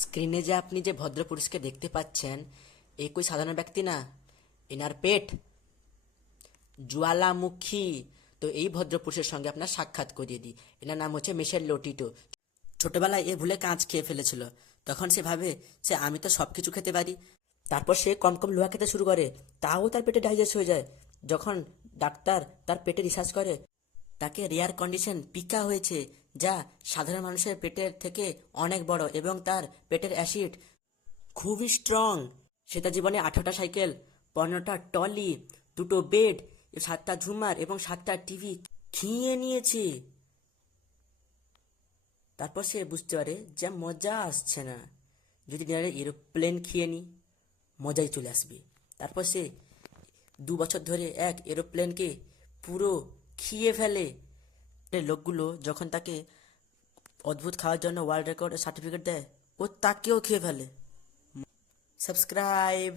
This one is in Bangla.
স্ক্রিনে যে আপনি যে ভদ্রপুরুষকে দেখতে পাচ্ছেন, এ কই সাধারণ ব্যক্তি না, এনার পেট জ্বালামুখী। তো এই ভদ্রপুরুষের সঙ্গে আপনার সাক্ষাৎ করিয়ে দিই। এনার নাম হচ্ছে মিশেল লোটিটো। ছোটবেলায় এ ভুলে কাঁচ খেয়ে ফেলেছিল। তখন সে ভাবে যে আমি তো সব কিছু খেতে পারি। তারপর সে কম কম লোহা খেতে শুরু করে, তাও তার পেটে ডাইজেস্ট হয়ে যায়। যখন ডাক্তার তার পেটে রিসার্চ করে, তাকে রেয়ার কন্ডিশন পিকা হয়েছে, যা সাধারণ মানুষের পেটের থেকে অনেক বড়, এবং তার পেটের অ্যাসিড খুবই স্ট্রং। সে তার জীবনে 18টা সাইকেল, 15টা টলি, 2টো বেড, 7টা ঝুমার এবং 7টা টিভি খিঁয়ে নিয়েছে। তারপর সে বুঝতে পারে যে মজা আসছে না, যদি এরোপ্লেন খেয়ে নিই মজাই চলে আসবে। তারপর সে 2 বছর ধরে এক এরোপ্লেনকে পুরো খেয়ে ফেলে। লোকগুলো যখন তাকে অদ্ভুত খাওয়ার জন্য ওয়ার্ল্ড রেকর্ড সার্টিফিকেট দেয়, ও তাকেও খেয়ে ফেলে। সাবস্ক্রাইব।